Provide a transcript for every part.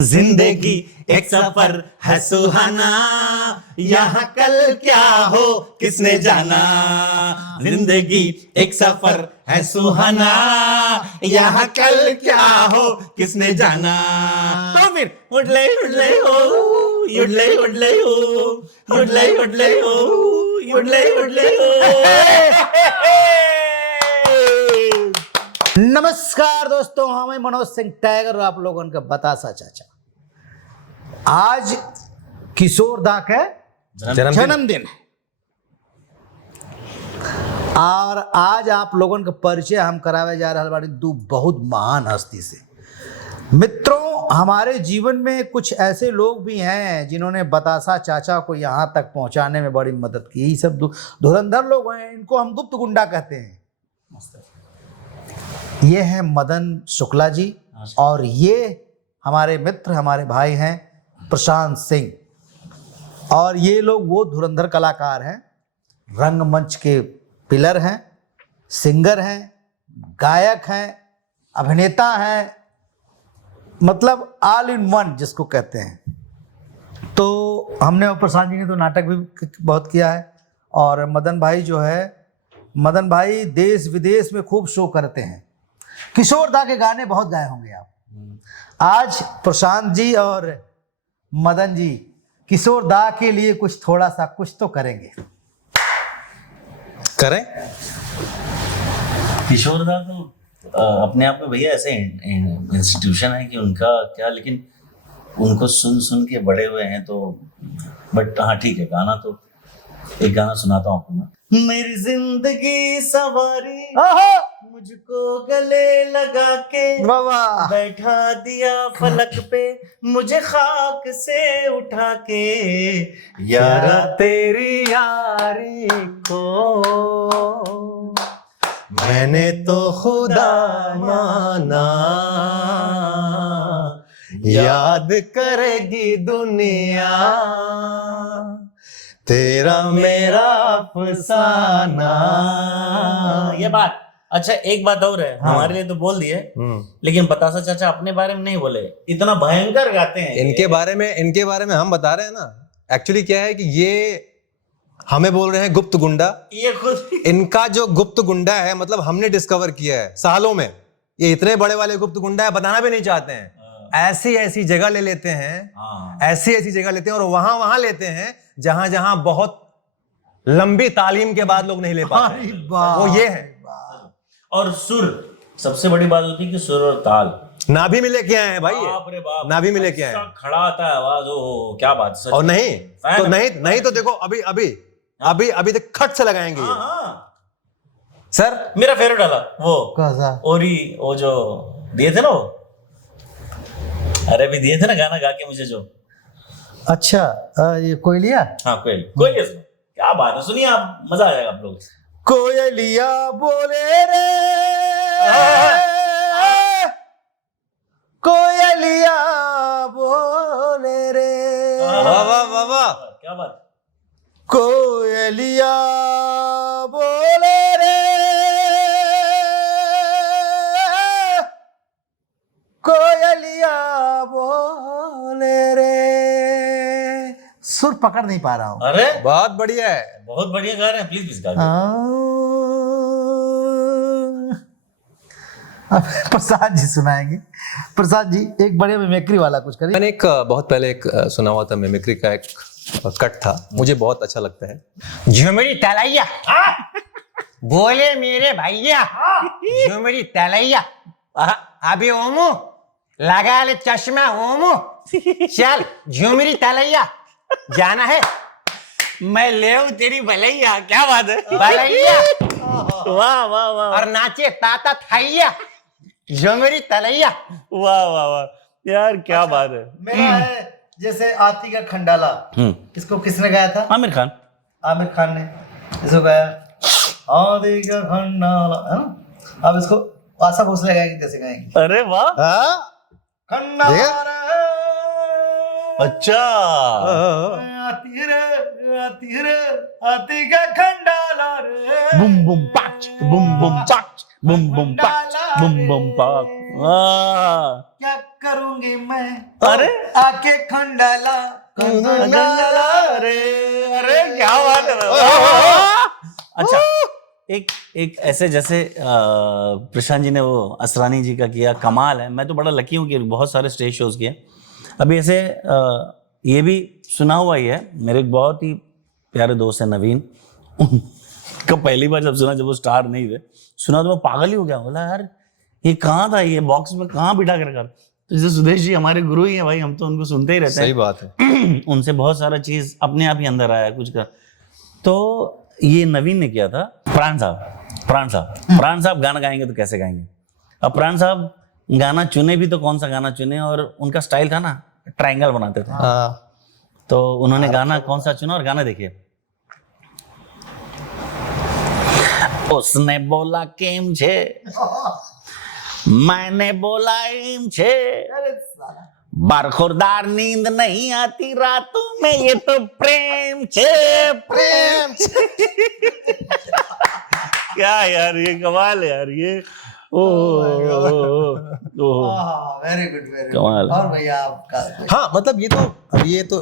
जिंदगी एक सफर है सुहाना, यहाँ कल क्या हो किसने जाना। जिंदगी एक सफर है सुहाना, यहाँ कल क्या हो किसने जाना। तो फिर उड़ले उड़ले हो, उड़ले उड़ले हो, उड़ले उड़ले हो, उड़ले उड़ले हो। नमस्कार दोस्तों, हम हैं मनोज सिंह टाइगर और आप लोगों का बतासा चाचा। आज किशोर दा का जन्मदिन है और आज आप लोगों का परिचय हम करावे जा रहे बाड़ी दो बहुत महान हस्ती से। मित्रों, हमारे जीवन में कुछ ऐसे लोग भी हैं जिन्होंने बतासा चाचा को यहाँ तक पहुँचाने में बड़ी मदद की। ये सब धुरंधर लोग हैं, इनको हम गुप्त गुंडा कहते हैं। ये हैं मदन शुक्ला जी और ये हमारे मित्र, हमारे भाई हैं प्रशांत सिंह। और ये लोग वो धुरंधर कलाकार हैं, रंगमंच के पिलर हैं, सिंगर हैं, गायक हैं, अभिनेता हैं, मतलब ऑल इन वन जिसको कहते हैं। तो हमने और प्रशांत जी ने तो नाटक भी बहुत किया है और मदन भाई जो है, मदन भाई देश विदेश में खूब शो करते हैं। किशोर दा के गाने बहुत गाए होंगे आप। आज प्रशांत जी और मदन जी किशोर दा के लिए कुछ थोड़ा सा कुछ तो करेंगे। करें। किशोर दा तो अपने आप में भैया ऐसे इंस्टीट्यूशन है कि उनका क्या, लेकिन उनको सुन सुन के बड़े हुए हैं तो। बट हाँ ठीक है, गाना तो एक गाना सुनाता हूँ आपको मैं। मेरी जिंदगी सवारी मुझको गले लगा के बैठा दिया फलक पे, मुझे खाक से उठा के यारा तेरी यारी को मैंने तो खुदा माना, याद करेगी दुनिया तेरा मेरा अफसाना। ये बात अच्छा, एक बात और है। हमारे लिए तो बोल दिए, लेकिन बतासा चाचा अपने बारे में नहीं बोले। इतना भयंकर गाते हैं इनके बारे में हम बता रहे हैं ना। एक्चुअली क्या है कि ये हमें बोल रहे हैं गुप्त गुंडा। ये खुद इनका जो गुप्त गुंडा है, मतलब हमने डिस्कवर किया है सालों में। ये इतने बड़े वाले गुप्त गुंडा है, बताना भी नहीं चाहते हैं। ऐसी ऐसी जगह ले लेते हैं, ऐसी ऐसी जगह लेते हैं और वहां लेते हैं जहां जहां बहुत लंबी तालीम के बाद लोग नहीं ले पाते। वो ये है। और सुर, सबसे बड़ी बात होती है कि सुर और ताल ना भी मिले के आए हैं भाई। बाप रे बाप, ना भी मिले के आए हैं। खड़ा आता है आवाज। ओ क्या बात सच। और नहीं तो देखो अभी तक खट से लगाएंगे ये। सर मेरा फेवरेट वाला वो कैसा? ओरी, वो जो दिए थे ना, वो अरे भी दिए थे ना गाना गा के मुझे जो। अच्छा, ये कोयलिया। हाँ कोयलिया सुनो, क्या बात है, सुनिए आप, मजा आ जाएगा आप लोग। कोयलिया बोले रे, कोयलिया बोले रे, वाह वाह वाह वाह, क्या बात। कोयलिया बोले रे, कोयलिया बोले रे। सुर पकड़ नहीं पा रहा हूं। अरे बहुत बढ़िया है, बहुत बढ़िया गा रहे हैं, प्लीज गा दो। अब प्रसाद जी सुनाएंगे। प्रसाद जी एक बड़े मिमिक्री वाला कुछ करिए। मैंने एक बहुत पहले एक सुना हुआ था मिमिक्री का एक कट था, मुझे बहुत अच्छा लगता है। झुमरी तलैया बोले मेरे भैया, झुमरी तलैया अभी ओमू लगा ले चश्मा ओमू, चल झुमरी तलैया जाना है, मैं ले तेरी भलैया। क्या बात है, भलैया। वाह वाह वाह, और नाचे ताता थैया, झुमरी तलैया। वाह वाह वाह यार, क्या बात है। मेरा है जैसे आती का खंडाला, इसको किसने गाया था? आमिर खान। आमिर खान ने इसको गाया, आती का खंडाला, है ना? अब इसको आशा भोसले गाएगी, कैसे गाएंगे? अरे वाह, खंडाला अच्छा। आती रे आती का खंडाला रे, बुम बुम पाच, बुम बुम पाच, बुम बुम पाच, बुम बुम पाच। क्या करूंगी मैं अरे आके खंडाला अरे अरे क्या बात है। अच्छा एक ऐसे जैसे प्रशांत जी ने वो असरानी जी का किया, कमाल है। मैं तो बड़ा लकी हूँ कि बहुत सारे स्टेज शोज किए। अभी ऐसे ये भी सुना हुआ ही है, मेरे एक बहुत ही प्यारे दोस्त है नवीन, का पहली बार जब सुना, जब वो स्टार नहीं थे, सुना तो मैं पागल ही हो गया। बोला यार ये कहाँ था, ये बॉक्स में कहाँ बिठा कर कर। तो जैसे सुदेश जी हमारे गुरु ही हैं भाई, हम तो उनको सुनते ही रहते हैं। सही बात है। उनसे बहुत सारा चीज अपने आप ही अंदर आया कुछ का। तो ये नवीन ने किया था। प्राण साहब गाना गाएंगे तो कैसे गाएंगे। अब प्राण साहब गाना चुने भी तो कौन सा गाना चुने, और उनका स्टाइल था ना ट्रायंगल बनाते थे। तो उन्होंने गाना कौन सा चुना, और गाना देखिए। उसने बोला केम छे, मैंने बोला एम छे, बारखोरदार नींद नहीं आती रातों में, ये तो प्रेम छे, प्रेम छे। क्या यार, ये कमाल है यार, ये वेरी गुड कमाल। और भैया आपका हाँ मतलब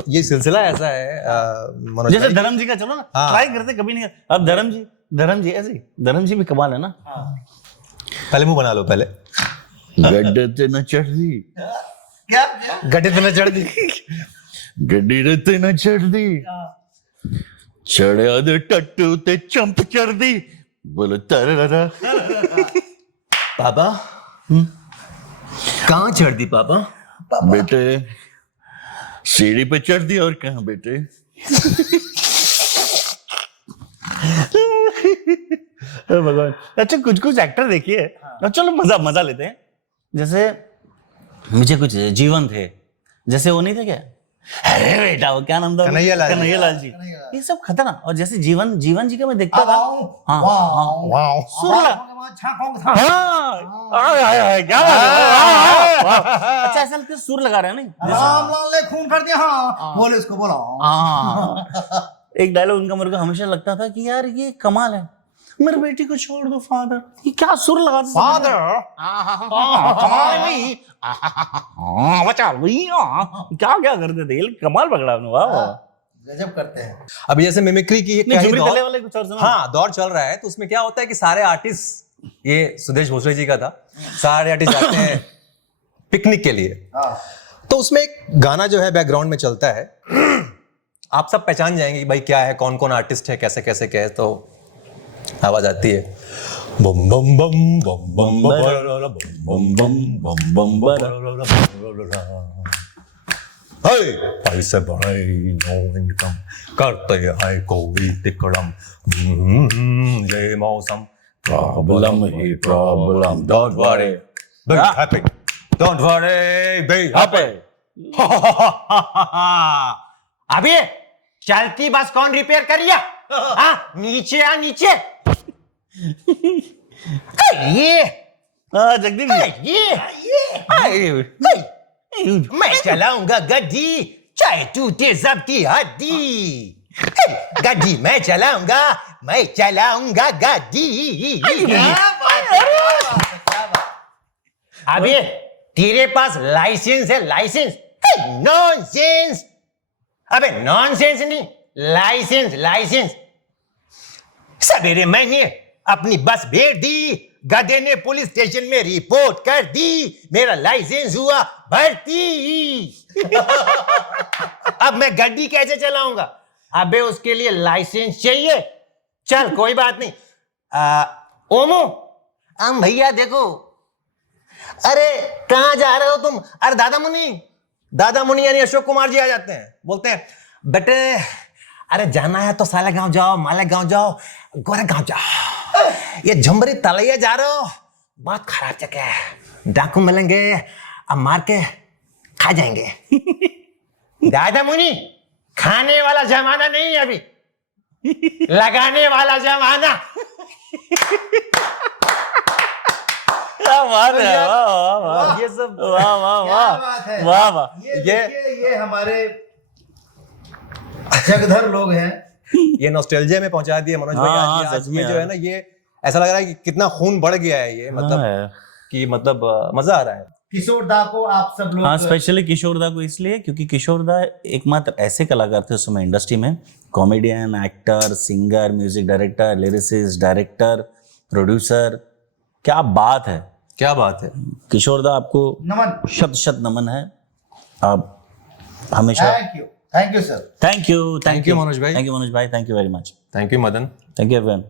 ये सिलसिला ऐसा है मनोज जैसे भाई, धर्म जी का, चलो ना हाँ। ट्राई करते, कभी नहीं। अब धर्म जी ऐसे ही, धर्म जी भी कमाल है ना। पहले मुंह बना लो पहले। गड्ढे ते न चढ़ दी, क्या गड्ढे पे न चढ़ दी, गड्ढी ते न चढ़ दी, चढ़िया दे टट्टू ते चंप चढ़ दी, बोलो तररा। पापा कहाँ चढ़ दी पापा? बेटे सीढ़ी पे चढ़ दी, और कहाँ बेटे। भगवान। अच्छा कुछ एक्टर देखिए, चलो मजा लेते हैं। जैसे मुझे कुछ जीवन थे, जैसे वो नहीं थे क्या, अरे बेटा वो क्या नाम था, कन्हैया लाल जी। ये सब खतरनाक। और जैसे जीवन जी का मैं देखता था, हाँ वाह सुर लगा, हाँ क्या बात है। अच्छा ऐसा लगता है सुर लगा रहे हैं नहीं, रामलाल ने खून कर दिया, हाँ बोले उसको बोला। हाँ। एक डायलॉग उनका मेरे को हमेशा लगता था कि यार ये कमाल है, मेरे बेटी को छोड़ दो फादर, ये क्या सुर लगा फादर कमाल है भाई, बचा क्या क्या करते थे, ये कमाल पकड़ा आपने, वाह गजब करते हैं। अब जैसे मिमिक्री की नहीं, झुमरी तले वाले कुछ और सुना। हाँ दौर चल रहा है, तो उसमें क्या होता है कि सारे आर्टिस्ट, ये सुदेश भोसले जी का था, सारे आर्टिस्ट जाते हैं पिकनिक के लिए। तो उसमें एक गाना जो है बैकग्राउंड में चलता है, आप सब पहचान जाएंगे कि भाई क्या है, कौन कौन आर्टिस्ट है, कैसे कैसे क्या है। तो आवाज आती है बम बम बम बम बम बम पैसे बड़े नो इनकम करते हैं कोई तिकड़म, ये मौसम problem he problem, don't worry be happy, don't worry be happy. अबे चलती बस कौन रिपेयर करिया? हाँ नीचे आ नीचे। ये जगदीप जी, ये मैं चलाऊंगा गड्डी चाहे टूटे सबकी हड्डी। गड्डी मैं चलाऊंगा गड्डी। अबे तेरे पास लाइसेंस है, लाइसेंस? नॉनसेंस। अबे नॉनसेंस नहीं, लाइसेंस। सवेरे मैंने अपनी बस भेज दी, गधे ने पुलिस स्टेशन में रिपोर्ट कर दी, मेरा लाइसेंस हुआ भर्ती। अब मैं गड्डी कैसे चलाऊंगा? अबे उसके लिए लाइसेंस चाहिए। चल कोई बात नहीं। ओमो, हम भैया देखो। अरे कहाँ जा रहे हो तुम? अरे दादा मुनि यानी अशोक कुमार जी आ जाते हैं, बोलते हैं बेटे अरे जाना है तो साला गांव जाओ, माले गांव जाओ, गोरे गांव जाओ, ये झुमरी तलैया जा रहे हो, बहुत खराब जगह है, डाकू मिलेंगे, अब मार के खा जाएंगे। दादा मुनि खाने वाला जमाना नहीं है अभी, लगाने वाला जमाना। क्या बात है, वाह वाह, ये सब वाह वाह वाह बात है। वाह वाह। ये हमारे जगधर लोग हैं। ये नॉस्टैल्जिया में पहुंचा दिए मनोज भाई। हाँ, आज सच ये में जो यार। है ना, ये ऐसा लग रहा है कि कितना खून बढ़ गया है ये, मतलब हाँ, कि मतलब मजा आ रहा है। किशोर दा को आप सब लोग हाँ, स्पेशली किशोर दा को इसलिए क्योंकि किशोर दा एकमात्र ऐसे कलाकार थे उस समय इंडस्ट्री में, comedian, actor, singer, music director, lyricist, director, producer, क्या बात है। क्या बात है। किशोर दा आपको नमन। शत शत नमन है। आप हमेशा thank you sir. Thank you Thank you, Manoj भाई। थैंक यू मनोज भाई, thank you very much, thank you Madan. Thank you everyone.